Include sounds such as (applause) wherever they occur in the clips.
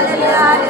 Aleluia. Aleluia.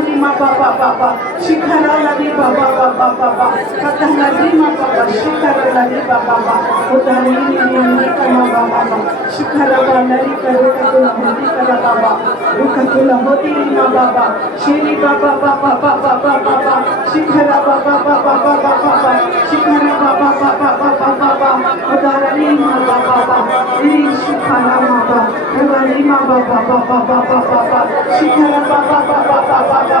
ma ba ba ba ba shikara la ni ba ba ba ba ba ba kata na di ma ba ba shikara la ni ba ba ba kota ni ni ni ni ka ma ba ba ba shikara ba na ni ka ru ka tu na ma ni ka ba ba ru ka tu na ho ti ni ma ba ba shi ni ba ba ba ba ba ba ba ba ba shikara ba ba ba ba ba ba ba ba shikara ba ba ba ba ba ba ba ba kota na ni ma ba ba ba ni shikara ma ba kota ni ma ba ba ba ba ba ba ba shikara ba ba ba ba ba ba ba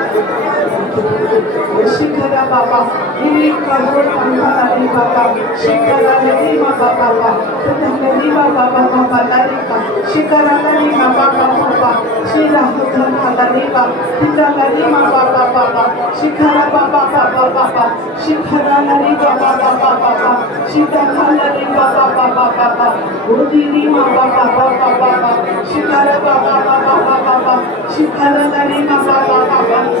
Shikada Baba, ini kasur tanah dari Baba. Shikada dari Baba Baba, tetapi dari Baba Baba dari Baba. Shikada dari Baba Baba Baba, sila hutan dari Baba. Kita dari Baba Baba Baba, Shikada Baba Baba Baba, Shikada dari Baba Baba Baba, Shikada dari Baba Baba Baba, Budi dari Baba Baba Baba, Shikada Baba Baba Baba, Shikada dari Baba Baba Baba.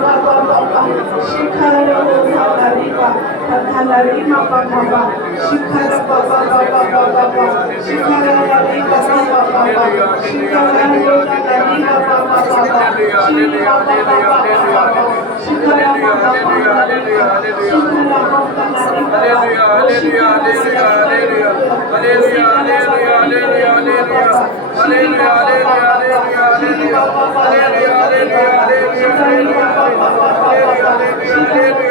Hallelujah, Thank you. Thank you.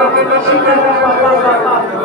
チームのほうがどうなの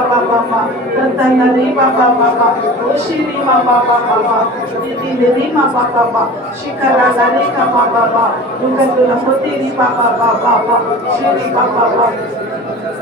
papa papa tanta na ni papa papa oshi ni papa papa titi ni ni papa papa shikara na ni papa papa ukatu na poti ni papa papa papa shiri papa papa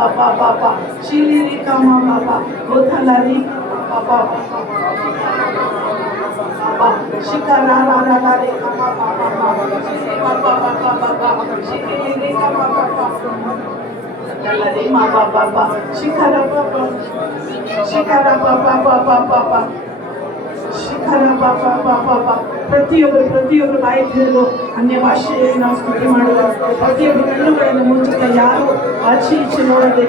papa papa chiri kama papa othalani papa papa shika na na na na re kama papa papa chiri papa papa papa chiri kama papa Shikara papa, shikara papa, papa, papa, papa. ಪ್ರತಿಯೊಬ್ಬರು ಪ್ರತಿಯೊಬ್ಬರು ಬಾಯಿರಲು ಅನ್ಯ ಭಾಷೆಯಲ್ಲಿ ನಾವು ಸ್ಪರ್ಧೆ ಮಾಡುವ ಪ್ರತಿಯೊಬ್ಬರು ಕಣ್ಣುಗಳನ್ನು ಮುಂದೂಡುತ್ತ ಯಾರು ಆಚರಿಸಿ ನೋಡದೆ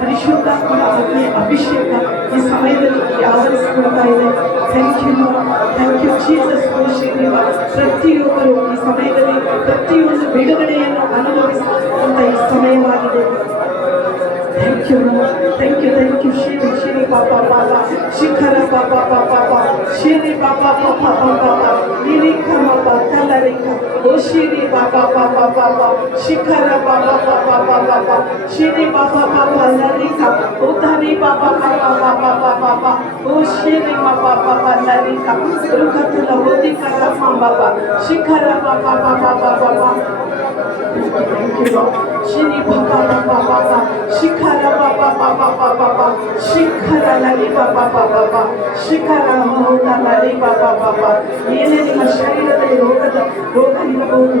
ಪರಿಶುದ್ಧ ಅಗ್ನಿ ಅಭಿಷೇಕ ಈ ಸಮಯದಲ್ಲಿ ಆಧರಿಸಿಕೊಳ್ತಾ ಇದೆ ಥ್ಯಾಂಕ್ ಯು ಯು ಜೀಸಸ್ ಪ್ರತಿಯೊಬ್ಬರು ಈ ಸಮಯದಲ್ಲಿ ಪ್ರತಿಯೊಂದು ಬಿಡುಗಡೆಯನ್ನು ಈ ಸಮಯವಾಗಿದೆ Thank you, Lord. Thank you, thank you. Shiri, Shiri, Papa, Papa. Shikara, Papa, Papa, Papa. Shiri, Papa, Papa, Papa, Papa. Nirikama, Papa, Narika. O Shiri, Papa, Papa, Papa. Shikara, Papa, Papa, Papa, Papa. Shiri, Papa, Papa, Narika. O Tani, Papa, Papa, Papa, Papa, Papa. O Shiri, Papa, Papa, Narika. Rukatula, Hodi, Kata, Mama, Papa. Shikara, Papa, Papa, Papa, Papa. ಶಿಖರ ಶಿಖರ ಏನೇ ನಿಮ್ಮ ಶರೀರದಲ್ಲಿ ರೋಗದ ರೋಗ ಇರಬಹುದು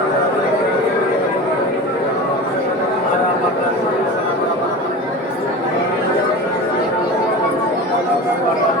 Thank (laughs) you.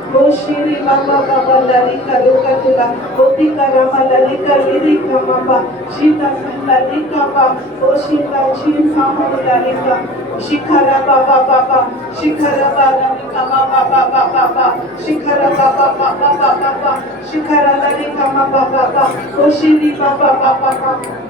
ओ श्री मामा बाबा ललिका लोका तुला ओतिका रामा ललिका लिदिका बाबा शीता संता लिका बाबा ओ शीता शीन सामा ललिका शिखरा बाबा बाबा शिखरा बाबा ललिका मामा बाबा बाबा शिखरा बाबा बाबा बाबा बाबा शिखरा ललिका मामा बाबा ओ श्री बाबा बाबा बाबा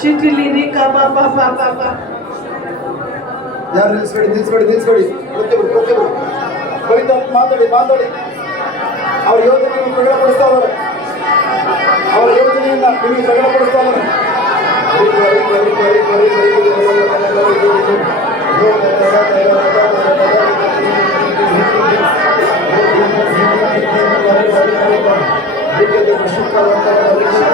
ಶಿಟಿಲಿರಿಕ ಪಾ ಪಾ ಪಾ ಪಾ ಪಾ ಯಾರು ನಿಲ್ಸ್ಬೇಡಿ ನಿಲ್ಸ್ಬೇಡಿ ನಿಲ್ಸ್ಬೇಡಿ ಪ್ರತಿಯೊಬ್ರು ಪ್ರತಿಯೊಬ್ರು ಕವಿತಾ ಮಾತಾಡಿ ಮಾತಾಡಿ ಅವ್ರ ಯೋಜನೆಯನ್ನು ಪ್ರಕಟಪಡಿಸ್ತಾ ಇದಾರೆ ಅವ್ರ ಯೋಜನೆಯನ್ನ ನಿಮಗೆ ಪ್ರಕಟಪಡಿಸ್ತಾ ಇದಾರೆ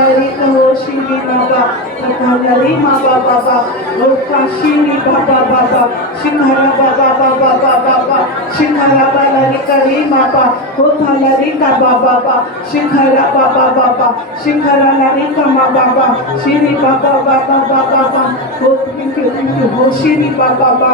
नदी माता बाबा रूपा शिनी बाबा बाबा सिंहरा बाबा बाबा बाबा सिंहरा बाबा नदी करी माता होता नदी का बाबा बाबा सिंहरा बाबा बाबा सिंहरा नदी का मां बाबा शिनी बाबा बाबा बाबा बाबा होत की बाबा बाबा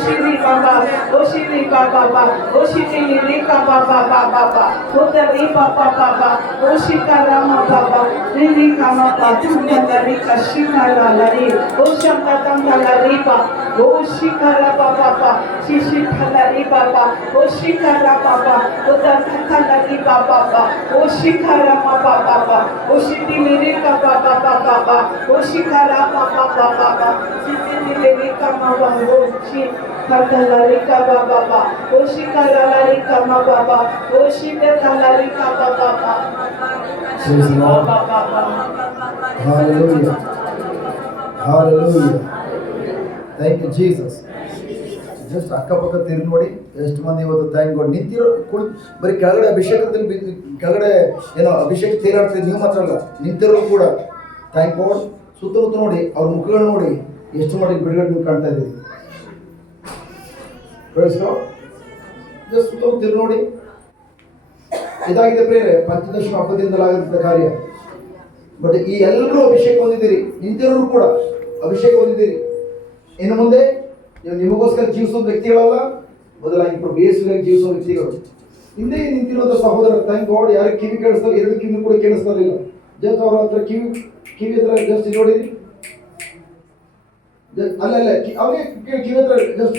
Oshili papa, Oshili papa papa, Oshili lika papa papa papa, Oderi papa papa, Oshika rama papa, Lili kama papa, Tumba lika shika la lari, Osha kata la riba, Oshika la papa papa, Shishi kala riba papa, Oshika la papa, Oda kata la riba papa, Oshika rama papa papa, Oshili lika papa papa papa, Oshika rama papa papa, Shishi lili kama wangu, Shishi just ಅಕ್ಕಪಕ್ಕ ತೀರ್ ನೋಡಿ ಎಷ್ಟ್ ಮಂದಿ ಇವತ್ತು ತಾಯಿಂಗ್ ನಿಂತಿರೋ ನಿ ಬರೀ ಕೆಳಗಡೆ ಅಭಿಷೇಕ ಏನೋ ಅಭಿಷೇಕ ತೀರ್ಹಾಡ್ತಿದ್ವಿ ನೀವು ಮಾತ್ರ ಅಲ್ಲ ಕೂಡ ತಾಯಿ ಸುತ್ತಮುತ್ತ ನೋಡಿ ಅವ್ರ ಮುಖಗಳು ನೋಡಿ ಎಷ್ಟು ಮಾಡಿ ಬಿಡುಗಡೆ ಕಾಣ್ತಾ ಇದ್ದೀವಿ ನೋಡಿ ಇದಾಗಿದೆ ಪ್ರೇರೇ ಪಂಚದಶ ಹಬ್ಬದಿಂದಲಾಗ ಕಾರ್ಯ ಬಟ್ ಈ ಎಲ್ಲರೂ ಹೊಂದಿದ್ದೀರಿ ನಿಂತಿರೋರು ಕೂಡ ಅಭಿಷೇಕ ಹೊಂದಿದ್ದೀರಿ ಇನ್ನು ಮುಂದೆ ನಿಮಗೋಸ್ಕರ ಜೀವಿಸೋ ವ್ಯಕ್ತಿಗಳಲ್ಲ ಬದಲಾಗಿ ಜೀವಿಸುವ ವ್ಯಕ್ತಿಗಳು ಹಿಂದೆ ನಿಂತಿರುವಂತ ಸಹೋದರ ಯಾರು ಕಿವಿ ಕೇಳಿಸ್ತಾರೆ ಎರಡು ಕಿವಿ ಕೂಡ ಕೇಳಿಸ್ತಾರಲ್ಲ ಜಸ್ಟ್ ಅವರ ಹತ್ರ ಕಿವಿ ಕಿವಿ ಹತ್ರ ಜಸ್ಟ್ ನೋಡಿದ್ರಿ ಅಲ್ಲ ಅವರಿಗೆ ಕಿವಿ ಹತ್ರ ಜಸ್ಟ್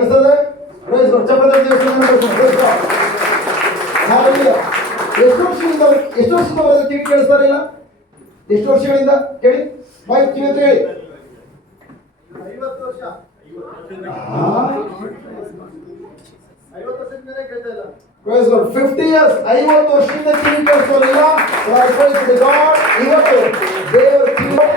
ಎಷ್ಟು ವರ್ಷದಿಂದ ಎಷ್ಟು ವರ್ಷದ ಬಂದು ಕಿವಿ ಕೇಳಿಸ್ತಾರೆ ಇಲ್ಲ ಎಷ್ಟು ವರ್ಷಗಳಿಂದ ಕೇಳಿ ಮೈಕ್ ಕಿವಿ ಅಂತ ಹೇಳಿ ಐವತ್ತು ವರ್ಷದಿಂದ ಕಿವಿ ಕೇಳಿಸ್ತಾರಿಲ್ಲ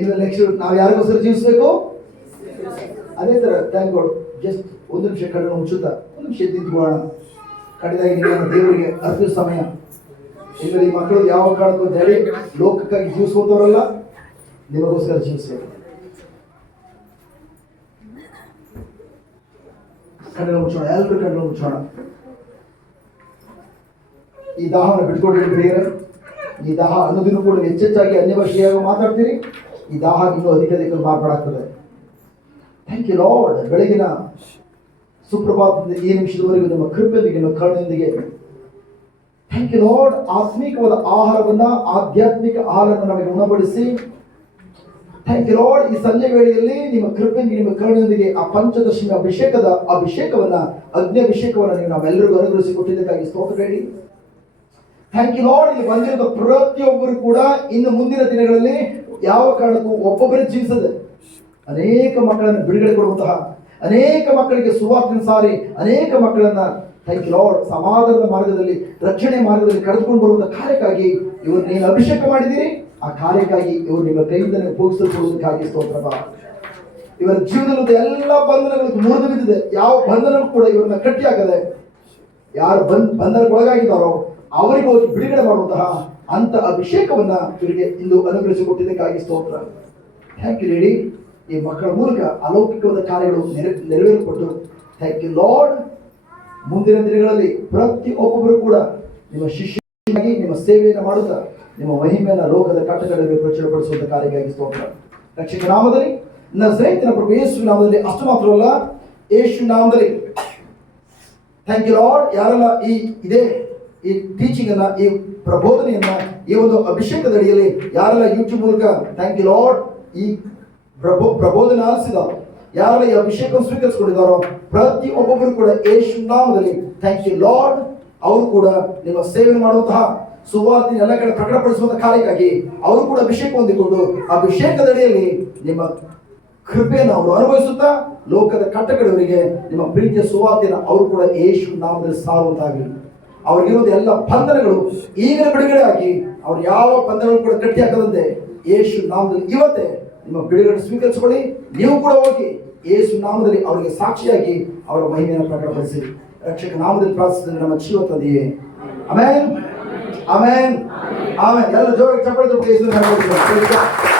ಇನ್ನು ನೆಕ್ಸ್ಟ್ ನಾವು ಯಾರಿಗೋಸ್ಕರ ಜೀವಿಸಬೇಕು ಅದೇ ತರ ಥ್ಯಾಂಕ್ ಗಾಡ್ ಜಸ್ಟ್ ಒಂದು ನಿಮಿಷ ಕಡಿಮೆ ಮುಚ್ಚುತ್ತ ಒಂದು ನಿಮಿಷ ಎದ್ದಿದ್ಕೊಳ್ಳೋಣ ಕಡಿದಾಗಿ ದೇವರಿಗೆ ಅರ್ಧ ಸಮಯ ಇಲ್ಲ ಈ ಮಕ್ಕಳು ಯಾವ ಕಾಣಕ್ಕೂ ಹೇಳಿ ಲೋಕಕ್ಕಾಗಿ ಜೀವಿಸುವಂತವರಲ್ಲ ನಿಮಗೋಸ್ಕರ ಜೀವಿಸಬೇಕು ಕಡಿಮೆ ಮುಚ್ಚೋಣ ಎಲ್ಲರೂ ಕಡಿಮೆ ಮುಚ್ಚೋಣ ಈ ದಾಹವನ್ನು ಬಿಟ್ಕೊಂಡಿದ್ರೆ ಈ ದಾಹ ಅನ್ನೋದನ್ನು ಕೂಡ ಹೆಚ್ಚೆಚ್ಚಾಗಿ ಅನ್ಯ ಭಾಷೆಯಾಗ ಮಾತಾಡ್ತೀರಿ ಥ್ಯಾಂಕ್ ಯು ಲಾರ್ಡ್ ಬೆಳಗಿನ ಸುಪ್ರಭಾತದಿಂದ ಈ ನಿಮಿಷದವರೆಗೂ ನಿಮ್ಮ ಕೃಪೆಯೊಂದಿಗೆ ನಿಮ್ಮ ಕರುಣೆಯೊಂದಿಗೆ ಆತ್ಮಿಕವಾದ ಆಹಾರವನ್ನು ಆಧ್ಯಾತ್ಮಿಕ ಲಾರ್ಡ್ ಈ ಸಂಜೆ ವೇಳೆಯಲ್ಲಿ ನಿಮ್ಮ ಕೃಪೆಯೊಂದಿಗೆ ನಿಮ್ಮ ಕರುಣೆಯೊಂದಿಗೆ ಆ ಪಂಚದರ್ಶಿ ಅಭಿಷೇಕದ ಅಭಿಷೇಕವನ್ನ ಅಗ್ನಿ ಅಭಿಷೇಕವನ್ನ ನಾವೆಲ್ಲರಿಗೂ ಅನುಗ್ರಹಿಸಿ ಕೊಟ್ಟಿದ್ದಕ್ಕಾಗಿ ಯು ಸ್ತೋತ್ರ ಇಲ್ಲಿ ಬಂದಿರುವ ಪ್ರತಿಯೊಬ್ಬರು ಕೂಡ ಇನ್ನು ಮುಂದಿನ ದಿನಗಳಲ್ಲಿ ಯಾವ ಕಾರಣಕ್ಕೂ ಒಬ್ಬೊಬ್ಬರೇ ಜೀವಿಸದೆ ಅನೇಕ ಮಕ್ಕಳನ್ನು ಬಿಡುಗಡೆ ಕೊಡುವಂತಹ ಅನೇಕ ಮಕ್ಕಳಿಗೆ ಸಾರಿ ಅನೇಕ ಮಕ್ಕಳನ್ನ ಸಮಾಧಾನದ ಮಾರ್ಗದಲ್ಲಿ ರಕ್ಷಣೆ ಮಾರ್ಗದಲ್ಲಿ ಕರೆದುಕೊಂಡು ಬರುವಂತಹ ಕಾರ್ಯಕ್ಕಾಗಿ ಇವರು ನೀನು ಅಭಿಷೇಕ ಮಾಡಿದ್ದೀರಿ ಆ ಕಾರ್ಯಕ್ಕಾಗಿ ಇವರು ನಿಮ್ಮ ಸ್ತೋತ್ರ ಇವರ ಜೀವನದ ಎಲ್ಲ ಬಂಧನಗಳು ಮುರಿದು ಬಿದ್ದಿದೆ ಯಾವ ಬಂಧನಗಳು ಕೂಡ ಇವರನ್ನ ಕಟ್ಟಿ ಯಾರು ಬಂದ್ ಅವರಿಗೆ ಅವರಿಗೂ ಬಿಡುಗಡೆ ಮಾಡುವಂತಹ ಅಂತ ಅಭಿಷೇಕವನ್ನ ಇವರಿಗೆ ಇಂದು ಅನುಗ್ರಹಿಸಿಕೊಟ್ಟಿದ್ದಕ್ಕಾಗಿ ಸ್ತೋತ್ರ ಈ ಮಕ್ಕಳ ಮೂಲಕ ಅಲೌಕಿಕವಾದ ಕಾರ್ಯಗಳು ಥ್ಯಾಂಕ್ ಯು ಲಾರ್ಡ್ ಮುಂದಿನ ದಿನಗಳಲ್ಲಿ ಪ್ರತಿ ಒಬ್ಬೊಬ್ಬರು ಕೂಡ ನಿಮ್ಮ ಶಿಷ್ಯನಾಗಿ ನಿಮ್ಮ ಸೇವೆಯನ್ನು ಮಾಡುತ್ತಾ ನಿಮ್ಮ ಮಹಿಮೆಯನ್ನು ಲೋಕದ ಕಟ್ಟಗಳಿಗೆ ಪ್ರಚುರಪಡಿಸುವಂತಹ ಕಾರ್ಯಕ್ಕಾಗಿ ಸ್ತೋತ್ರ ರಕ್ಷಕ ನಾಮದಲ್ಲಿ ನನ್ನ ಸ್ನೇಹಿತನ ಪ್ರಭು ಯೇಸು ನಾಮದಲ್ಲಿ ಅಷ್ಟು ಮಾತ್ರವಲ್ಲ ನಾಮದಲ್ಲಿ ಥ್ಯಾಂಕ್ ಯು ಯಾರೆಲ್ಲ ಈ ಇದೆ ಈ ಟೀಚಿಂಗ್ ಅನ್ನ ಈ ಪ್ರಬೋಧನೆಯನ್ನ ಈ ಒಂದು ಅಭಿಷೇಕದ ಅಡಿಯಲ್ಲಿ ಯಾರೆಲ್ಲ ಯೂಟ್ಯೂಬ್ ಮೂಲಕ ಥ್ಯಾಂಕ್ ಯು ಲಾರ್ಡ್ ಈ ಪ್ರಬೋ ಪ್ರಬೋಧನೆ ಯಾರೆಲ್ಲ ಥ್ಯಾಂಕ್ ಅಭಿಷೇಕ ಲಾಡ್ ಅವರು ಕೂಡ ನಿಮ್ಮ ಸೇವೆ ಮಾಡುವಂತಹ ಎಲ್ಲ ಕಡೆ ಪ್ರಕಟಪಡಿಸುವಂತಹ ಕಾರ್ಯಕ್ಕಾಗಿ ಅವರು ಕೂಡ ಅಭಿಷೇಕ ಹೊಂದಿಕೊಂಡು ಅಭಿಷೇಕದ ಅಡಿಯಲ್ಲಿ ನಿಮ್ಮ ಕೃಪೆಯನ್ನು ಅವರು ಅನುಭವಿಸುತ್ತಾ ಲೋಕದ ಕಟ್ಟಕಡೆಯವರಿಗೆ ನಿಮ್ಮ ಪ್ರೀತಿಯ ಸುವಾರ್ತಿಯನ್ನು ಅವರು ಕೂಡ ಯೇಸು ನಾಮದಲ್ಲಿ ಸಾರುವಂತಾಗಲಿ ಅವ್ರಿಗೆ ಎಲ್ಲ ಬಂಧನಗಳು ಈಗಿನ ಬಿಡುಗಡೆ ಹಾಕಿ ಅವ್ರು ಯಾವ ಕೂಡ ಗಟ್ಟಿ ಹಾಕದಂತೆ ಯೇಸು ನಾಮದಲ್ಲಿ ಇವತ್ತೆ ನಿಮ್ಮ ಬಿಡುಗಡೆ ಸ್ವೀಕರಿಸಿಕೊಳ್ಳಿ ನೀವು ಕೂಡ ಹೋಗಿ ಯೇಸು ನಾಮದಲ್ಲಿ ಅವರಿಗೆ ಸಾಕ್ಷಿಯಾಗಿ ಅವರ ಮಹಿಮೆಯನ್ನು ಪ್ರಕಟಪಡಿಸಿ ರಕ್ಷಕ ನಾಮದಲ್ಲಿ ನಮ್ಮ ಜೀವತ್ ದಿವೆ ಅಮೇನ್ ಅಮೇನ್ ಎಲ್ಲರ